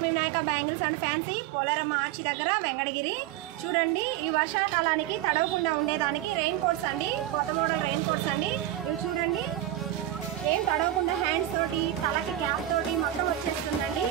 Lakshmi Vinayaka bangles and fancy Poleramma arch దగ్గర వెంకటగిరి. చూడండి ఈ వర్షాకాలానికి తడవకుండా ఉండేదానికి రెయిన్ కోట్స్ అండి, కొత్త మోడల్ రెయిన్ కోట్స్ అండి. ఇవి చూడండి ఏం తడవకుండా హ్యాండ్స్ తోటి తలకి క్యాప్ తోటి మొత్తం వచ్చేస్తుందండి.